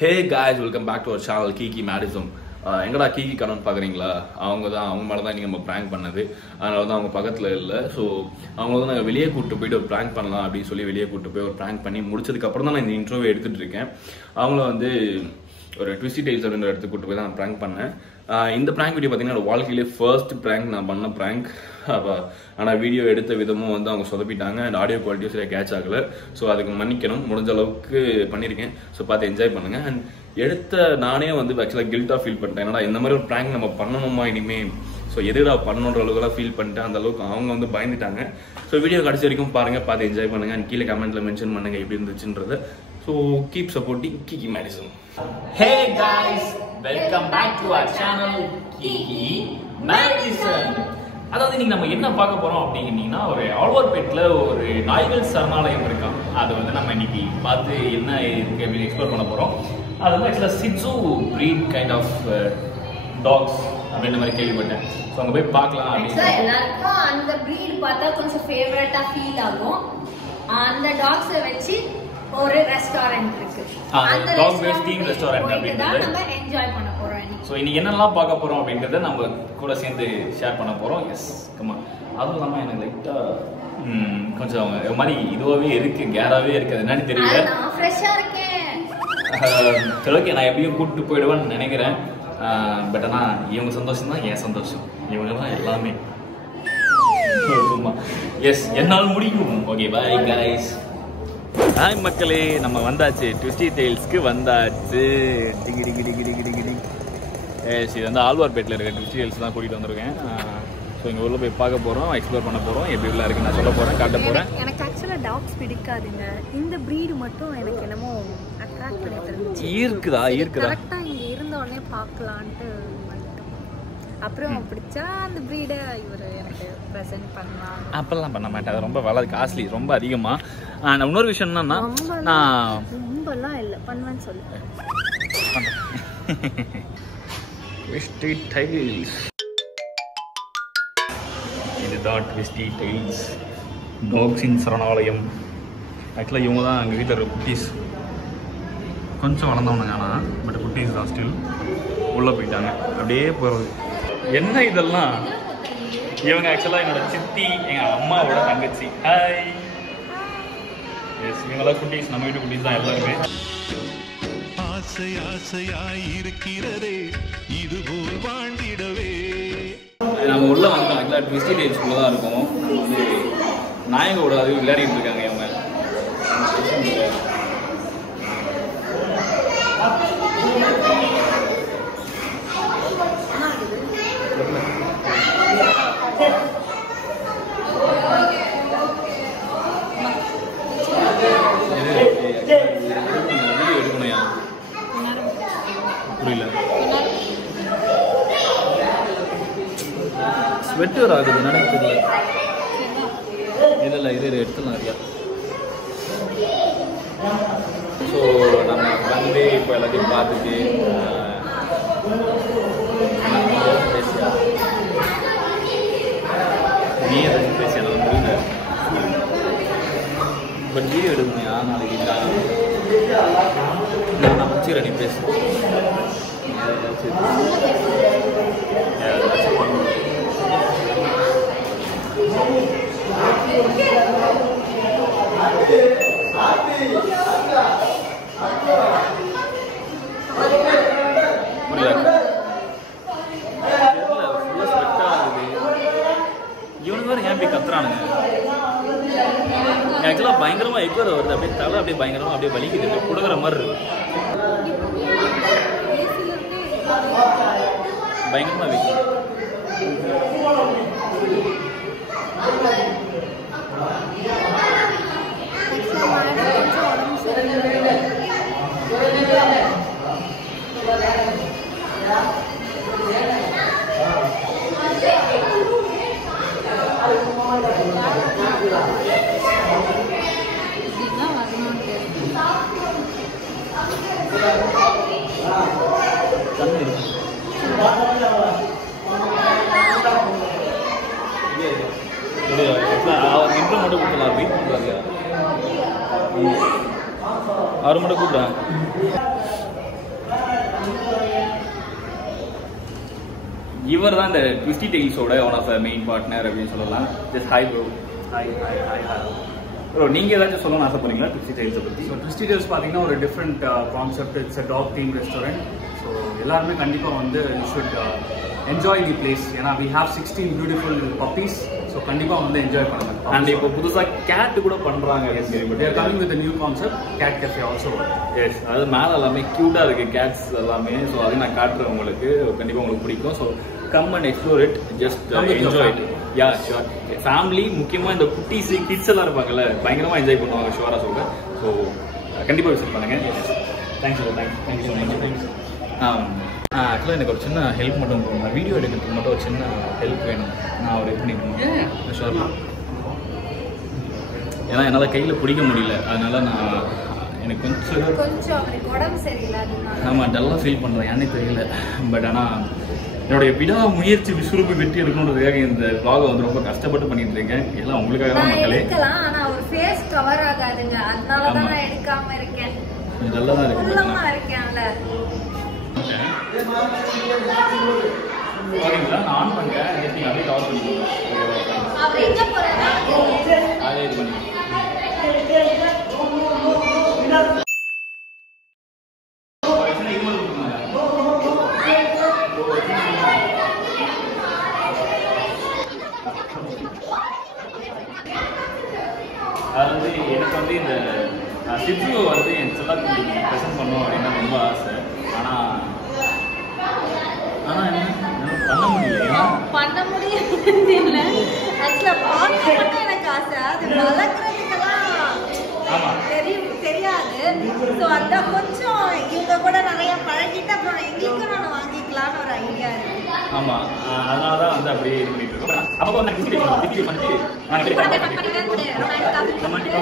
Hey guys, welcome back to our channel Kiki Madism. எங்கடா Kiki கடன் பார்க்குறீங்களா? அவங்க மேலே தான் நீங்கள் நம்ம ப்ராங்க் பண்ணது. அதனால தான் அவங்க பக்கத்தில் இல்லை. ஸோ அவங்கள தான் நாங்கள் வெளியே கூப்பிட்டு போயிட்டு ஒரு ப்ராங்க் பண்ணலாம் அப்படின்னு சொல்லி வெளியே கூப்பிட்டு போய் ஒரு ப்ராங்க் பண்ணி முடிச்சதுக்கப்புறம் தான் நான் இந்த இன்ட்ரோவை எடுத்துகிட்டு இருக்கேன். அவங்கள வந்து ஒரு ட்விஸ்டி டெய்ல்ஸ் அப்படின்ற இடத்துக்கு கூப்பிட்டு போய் தான் நான் ப்ராங்க் பண்ணேன். இந்த ப்ராங்க் வீடியோ பார்த்தீங்கன்னா வாழ்க்கையிலே ஃபர்ஸ்ட் ப்ராங்க் நான் பண்ண ப்ராங்க். ஆனால் வீடியோ எடுத்த விதமும் வந்து அவங்க சொதப்பிட்டாங்க அண்ட் ஆடியோ குவாலிட்டியும் சரியாக கேட்ச் ஆகலை. ஸோ அதுக்கு மன்னிக்கணும், முடிஞ்ச அளவுக்கு பண்ணியிருக்கேன். ஸோ பார்த்து என்ஜாய் பண்ணுங்கள். அண்ட் எடுத்த நானே வந்து ஆக்சுவலாக கில்ட்டாக ஃபீல் பண்ணிட்டேன். ஏன்னா இந்த மாதிரி ஒரு ப்ராங்க் நம்ம பண்ணணுமா இனிமேல், ஸோ எதுடா பண்ணணுன்ற அளவுக்குலாம் ஃபீல் பண்ணிட்டேன். அந்த அளவுக்கு அவங்க வந்து பயந்துட்டாங்க. ஸோ வீடியோ கடைசி வரைக்கும் பாருங்கள், பார்த்து என்ஜாய் பண்ணுங்கள். அண்ட் கீழே கமெண்ட்டில் மென்ஷன் பண்ணுங்கள் எப்படி இருந்துச்சுன்றதை. So keep supporting Kiki Madism. Hey guys, welcome back to our channel Kiki Madism. அதாவது இன்னைக்கு நம்ம என்ன பார்க்க போறோம் அப்படின்னா, ஒரு ஆழ்வார்பேட்டில் ஒரு நாய்கள் சரணாலயம் இருக்கான். அதை வந்து நம்ம இன்னைக்கு பார்த்து என்ன இருக்கு அப்படின்னு எக்ஸ்ப்ளோர் பண்ண போறோம். அது வந்து ஆக்சுவலாக Shih Tzu breed kind of dogs அப்படின்ற மாதிரி கேள்விப்பட்டேன். ஸோ அங்கே போய் பார்க்கலாம் அப்படின்னு. எல்லாருக்கும் அந்த breed பார்த்தா கொஞ்சம் ஃபேவரட்டா ஃபீல் ஆகும். அந்த டாக்ஸை வச்சு ஒரு ரெஸ்டாரண்ட் இருக்கு. அந்த டாக் பேஸ்ட் தீம் ரெஸ்டாரண்ட் அப்படின்றது நம்ம என்ஜாய் பண்ண போறோம். ஸோ இன்னைக்கு என்னெல்லாம் பார்க்க போறோம் அப்படின்றத நம்ம கூட சேர்ந்து ஷேர் பண்ண போறோம். எஸ் கமா. அதுவும் இல்லாமல் எனக்கு லைட்டாக கொஞ்சம் ஒரு மாதிரி இதுவாகவே இருக்கு, கேராகவே இருக்கு. அது என்னன்னு தெரியல. நான் ஃப்ரெஷ்ஷா இருக்கேன். சரி, ஓகே, நான் எப்படியும் கூப்பிட்டு போயிடுவேன்னு நினைக்கிறேன். பட் ஆனால் இவங்க சந்தோஷம் தான் என் சந்தோஷம். இவங்க தான் எல்லாமே. சும்மா எஸ், என்னால் முடியும். Okay, bye guys. ஹாய் மக்களே, நம்ம வந்தாச்சு, ட்விஸ்டி டெய்ல்ஸ்க்கு வந்தாச்சு. டிகி டிகி டிகி டிகி டிகி டிகி. எஸ், இது வந்து ஆழ்வார்பேட்டில் இருக்க ட்விஸ்டி டெய்ல்ஸ் தான் கூட்டிகிட்டு வந்திருக்கேன். ஸோ இங்கே உள்ள போய் பார்க்க போகிறோம், எக்ஸ்ப்ளோர் பண்ண போகிறோம். எப்படி உள்ள இருக்கு நான் சொல்ல போகிறேன், காட்ட போகிறேன். எனக்கு ஆக்சுவலாக டாக்ஸ் பிடிக்காதுங்க. இந்த breed மட்டும் எனக்கு என்னமோ அட்ராக்ட் பண்ணி தருந்துச்சு. இருக்குதா? கரெக்டாக இங்கே இருந்த உடனே பார்க்கலான்ட்டு வந்துட்டோம். அப்புறம் பிடிச்சா அந்த ப்ரீடை இவர் எனக்கு ப்ரெசென்ட் பண்ணலாம். அப்பெல்லாம் பண்ண மாட்டேன், அது ரொம்ப விலை காஸ்ட்லி, ரொம்ப அதிகமாக. இன்னொரு விஷயம் என்னன்னா, நான் ரொம்பலாம் இல்லை, பண்ணுவேன்னு சொல்லு. ட்விஸ்டி டெய்ல்ஸ், இதுதான் ட்விஸ்டி டெய்ல்ஸ் டாக்ஸின் சரணாலயம். ஆக்சுவலாக இவங்க தான் எங்கள் வீட்டில் இருக்க குட்டீஸ். கொஞ்சம் வளர்ந்தவனுங்க, ஆனால் பட் குட்டீஸ் தான் ஸ்டில். உள்ளே போயிட்டாங்க, அப்படியே போகிறது. என்ன இதெல்லாம்? இவங்க ஆக்சுவலாக என்னோட சித்தி, எங்கள் அம்மாவோட தங்கச்சி. ஹாய். எஸ், இவங்கெல்லாம் குட்டீஸ், நம்ம வீட்டு குட்டீஸ் தான் எல்லாருமே. ஆசை ஆசையாய் இருக்கிறதே இதுபோல் வாழ்ந்திடவே. நம்ம உள்ள வந்து ஆக்சுவலாக ட்விஸ்டி டெய்ல்ஸ்குள்ளே தான் இருக்கும். வந்து நாயகோட அது விளையாடிட்டு இருக்காங்க இவங்க. புரியல, ஸ்வெட்டர் ஆகுது நினைக்க தெரியல. இல்லை இது எடுத்துலாம் நிறையா. ஸோ நம்ம வந்து இப்போ எல்லாத்தையும் பார்த்துட்டு பேசியா நீ எதாச்சும் பேசியா புரியல. பட் வீடியோ எடுக்கணுயா நாளைக்கு. நான் வச்சுக்கிறேன், நீ பேசு. இவனுக்கு வேறு ஏன் இப்படி கத்துறானுங்க? ஆக்சுவலாக பயங்கரமாக எக்வர் வருது, அப்படியே தலை அப்படியே பயங்கரமாக அப்படியே வலிக்குது, கொடுக்குற மாதிரி இருக்கு. பயங்கரமாக வைக்கும். இன்ட்ரோ மட்டும் கொடுக்கலாம், வெயிட் பண்ணுறாங்க. 6 மட்டும் கூப்பிட்றேன். இவர் தான் இந்த ட்விஸ்டி டெய்ல்ஸோட one of the main partner அப்படின்னு சொல்லலாம். Just hi bro. Hi hi hi hi bro. நீங்கள் ஏதாச்சும் சொல்லணும்னு ஆசைப்படுறீங்களா ட்விஸ்டி டெய்ல்ஸை பற்றி? ஸோ ட்விஸ்டி டெய்ல்ஸ் பார்த்தீங்கன்னா ஒரு different concept. It's a dog theme restaurant. So எல்லாருமே கண்டிப்பாக வந்து you should enjoy the place. ஏன்னா we have 16 beautiful puppies. So கண்டிப்பாக வந்து என்ஜாய் பண்ணுங்கள். அண்ட் இப்போ புதுசாக கேட் கூட பண்ணுறாங்க. Coming with new concept cat cafe also. Yes, அது மேலே எல்லாமே க்யூட்டாக இருக்குது கேட்ஸ் எல்லாமே. ஸோ அது நான் காட்டுறேன் உங்களுக்கு, கண்டிப்பாக உங்களுக்கு பிடிக்கும். So come and explore it, just enjoy it. Yeah sure. Family முக்கியமாக இந்த குட்டீஸ் கிட்ஸ் எல்லாம் இருப்பாங்கல்ல, பயங்கரமாக என்ஜாய் பண்ணுவாங்க ஷுவராக சொல்கிறேன். ஸோ கண்டிப்பாக விசிட் பண்ணுங்கள். Thank you thank you. ஆக்சுவலாக எனக்கு ஒரு சின்ன ஹெல்ப் மட்டும் போகணும். வீடியோ எடுக்கிறதுக்கு மட்டும் ஒரு சின்ன ஹெல்ப் வேணும். நான் ஒரு இது பண்ணிக்கணும் ஷுவர்லாம். ஏன்னா என்னால் கையில் பிடிக்க முடியல, அதனால நான் எனக்கு கொஞ்சம் அவருக்கு உடம்பு சரியில்லை. ஆமாம், டல்லாக ஃபீல் பண்ணுறேன், ஏன்னே தெரியல. பட் ஆனால் என்னுடைய விடா முயற்சி விஸ்வரூப வெற்றி எடுக்கணுன்றதுக்காக இந்த vlog வந்து ரொம்ப கஷ்டப்பட்டு பண்ணிட்டு இருக்கேன். எல்லாம் உங்களுக்காக தான் மக்களே. ஆனா ஒரு ஃபேஸ் கவர் ஆகாதுங்க, அதனால தான் நான் எடுக்காம இருக்கேன். நல்லா தான் இருக்கு. உள்ளமா இருக்கேன்ல. ஓகேங்களா, நான் ஆன் பண்ணுறேன். நீங்க அப்படியே கவர் பண்ணிக்கோங்க. அவர் எங்க போறாரா அதே இது பண்ணிக்கோங்க. அதாவது எனக்கு வந்து இந்த சிப்ஸுவை வந்து என் செல்லாக்கு ப்ரெசென்ட் பண்ணோம் அப்படின்னு ரொம்ப ஆசை. ஆனால் என்ன பண்ண முடியல. இல்லை ஆக்சுவலா பார்க்க எனக்கு ஆசை. அது வளர்க்குறதுக்கெல்லாம் தெரியாது. ஸோ அதான் கொஞ்சம் இவங்க கூட நிறைய பழகிட்டு அப்புறம் எங்களுக்கும் நான் வாங்கிக்கலான்னு ஒரு ஐடியா இருக்கு. ஆமாம், அதனால தான் வந்து அப்படியே இது பண்ணிட்டு இருக்கோம். அப்போ நான் பண்ணிட்டு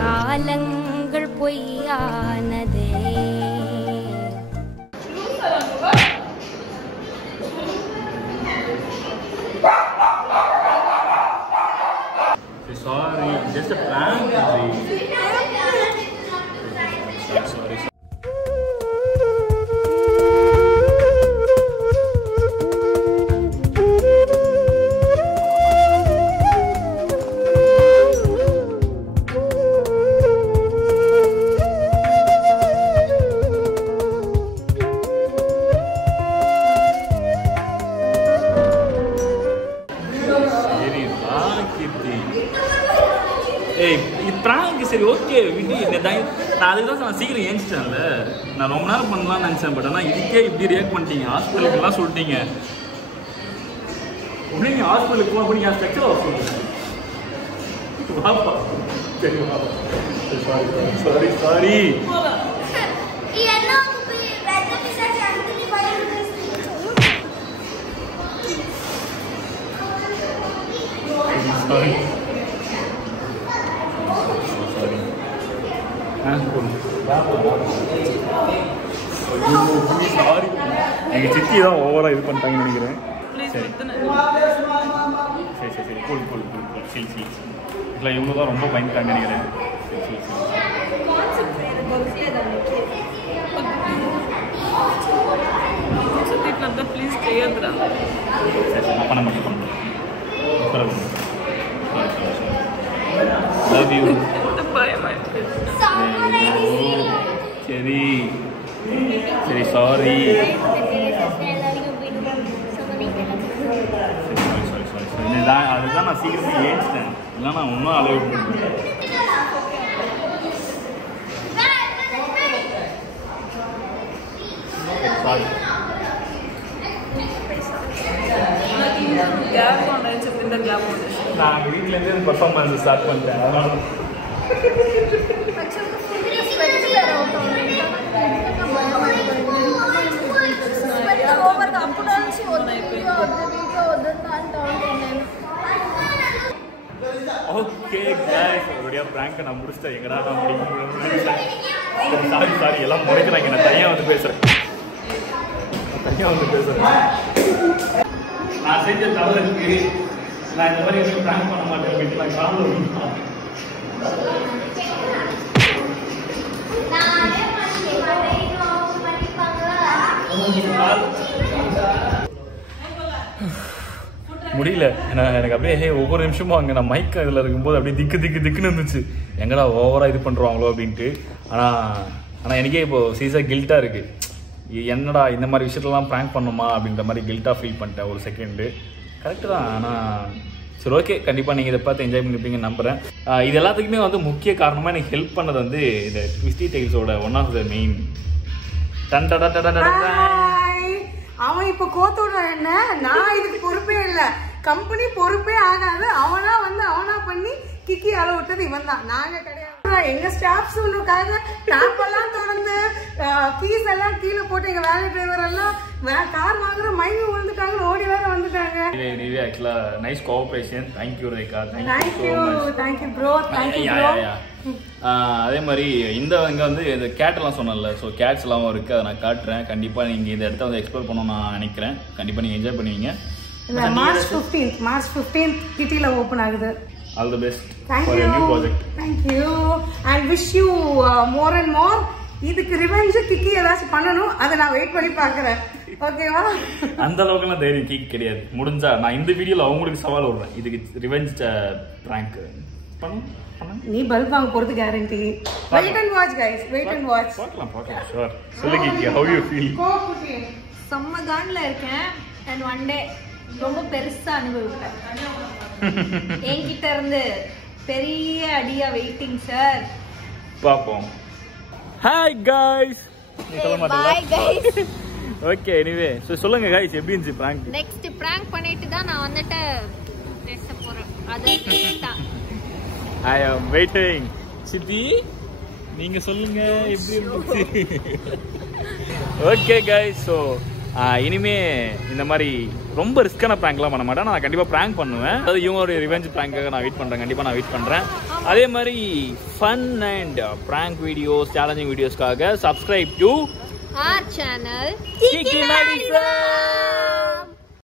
காலங்கள் பொய்யானதே. Sorry, just a prank. Sorry. Okay விதி நான் அதுக்கு தான் நான் சீக்கிரம் ஏஞ்சிட்டேன்ல. நான் ரொம்ப நேரம் பண்ணலாம்னு நினச்சேன். பட் ஆனால் இதுக்கே இப்படி ரியாக்ட் பண்ணிட்டீங்க. ஹாஸ்பிட்டலுக்குலாம் சொல்லிட்டீங்க. உடனே ஹாஸ்பிட்டலுக்கு போக போய் என் ஸ்ட்ரக்சர் ஆஃப் சொல்லுங்கள். வாப்பா சரி வாப்பா. Sorry sorry sorry. எங்கள் சித்தி தான் ஓவராக இது பண்ணிட்டாங்கன்னு நினைக்கிறேன். சரி சரி சரி சரி கூல் கூல் கூல் கூல் சரி சரி இல்லை இவங்க தான் ரொம்ப பயந்துட்டாங்கன்னு நினைக்கிறேன். சரி சரி நான் பண்ண மாட்டேன் லவ் யூ. சரி சரி சாரி அதுதான் நான் சீக்கிரமாக ஏஞ்சிட்டேன். இல்லை நான் இன்னும் அலோவ் பண்ணுறேன். சாரி நான் வீட்டிலேருந்து பர்ஃபார்மன்ஸ் ஸ்டார்ட் பண்ணிட்டேன். அதனால ஓகே गाइस ஒருடியா பிராங்க் நான் முடிச்சிட்டேன். எங்கடா நான் முடியும். சாரி சாரி எல்லாம் முறைக்கிறாங்க. நான் தனியாக வந்து பேசுகிறேன். நான் செஞ்ச தவறுக்கு நான் இந்த மாதிரி எதுவும் பிராங்க் பண்ண மாட்டேன் அப்படின்னு நான் காரணம் முடியல. எனக்கு அப்படியே ஒவ்வொரு நிமிஷமும் அங்கே நான் மைக் இதில் இருக்கும்போது அப்படியே திக்குன்னு இருந்துச்சு. எங்கடா ஓவராக இது பண்ணுறாங்களோ அப்படின்ட்டு. ஆனால் எனக்கே இப்போது சீரியஸாக கில்ட்டாக இருக்குது. என்னடா இந்த மாதிரி விஷயத்தெல்லாம் ப்ராங்க் பண்ணுமா அப்படின்ற மாதிரி கில்ட்டாக ஃபீல் பண்ணிட்டேன் ஒரு செகண்டு. கரெக்டு தான். ஆனால் சரி ஓகே கண்டிப்பாக நீங்கள் இதை பார்த்து என்ஜாய் பண்ணிப்பீங்கன்னு நம்புகிறேன். இது எல்லாத்துக்குமே வந்து முக்கிய காரணமாக எனக்கு ஹெல்ப் பண்ணது வந்து இந்த ட்விஸ்டி டெய்ல்ஸோட ஒன் ஆஃப் த மெயின் அவன் இப்ப கோத்தோட என்ன நான் இதுக்கு பொறுப்பே இல்ல. கம்பெனி பொறுப்பே ஆகாது. அவனா பண்ணி கிக்கி அளவு விட்டது இவன் தான். நாங்க கிடையாது. எங்க ஸ்டாஃப்ஸ் ஒன்றுக்காக டாப் எல்லாம் திறந்து கீஸ் எல்லாம் கீழே போட்டு எங்க வேலை டிரைவர் எல்லாம் கார் வாங்குற மைண்ட் விழுந்துட்டாங்க. ஓடி வேற வந்துட்டாங்க. ஆக்சுவலா nice cooperation. Thank you Rekha. Thank you bro. அதே மாதிரி இங்கே வந்து இந்த கேட்டெல்லாம் சொன்னல. ஸோ கேட்ஸ் எல்லாம் இருக்குது. அதை நான் காட்டுறேன். கண்டிப்பாக நீங்கள் இந்த இடத்த வந்து எக்ஸ்ப்ளோர் பண்ணணும்னு நான் நினைக்கிறேன். கண்டிப்பாக நீங்கள் என்ஜாய் பண்ணுவீங்க. மார்ச் 15 கிட்டியில் ஓப்பன் ஆகுது. All the best for your new project. Thank you and wish you more and more. இதுக்கு ரிவெஞ்ச் கிக்கி ஏதாச்சும் பண்ணணும். அதை நான் வெயிட் பண்ணி பார்க்குறேன். ஓகேவா? அந்த அளவுக்குலாம் தைரியம் கிக் கிடையாது. முடிஞ்சா நான் இந்த வீடியோவில் அவங்களுக்கு சவால் விடுறேன். இதுக்கு ரிவெஞ்ச் ப்ராங்க் நீ பல்ப் வாங்க போறது guarantee. Wait and watch guys. Wait and watch. பார்க்கலாம் ஷூர். சொல்லு கிக்கி how you feel? செம்ம கான்ல இருக்கேன். and one day ரொம்ப பெருசா அனுபவிப்பேன். என்கிட்ட இருந்து பெரிய அடியா வெயிட்டிங் சார். பாப்போம். Hi guys. By guys. Okay anyway so சொல்லுங்க गाइस எப்படி இருந்துச்சு prank? நெக்ஸ்ட் prank பண்ணிட்டு தான் நான் வந்துட்டு பேச போறேன். அது லேட்டா. I am waiting. சித்தி நீங்க சொல்லுங்க எப்படி இருந்துச்சு? ஓகே गाइस சோ இனிமே இந்த மாதிரி ரொம்ப ரிஸ்கான ப்ராங்க்லாம் பண்ண மாட்டேன். நான் கண்டிப்பாக ப்ராங்க் பண்ணுவேன். அதாவது இவங்களோட ரிவெஞ்ச் ப்ராங்காக நான் வெயிட் பண்ணுறேன். கண்டிப்பாக நான் வெயிட் பண்ணுறேன். அதே மாதிரி fun and prank videos, challenging வீடியோஸ்க்காக subscribe to our channel Kiki Madison.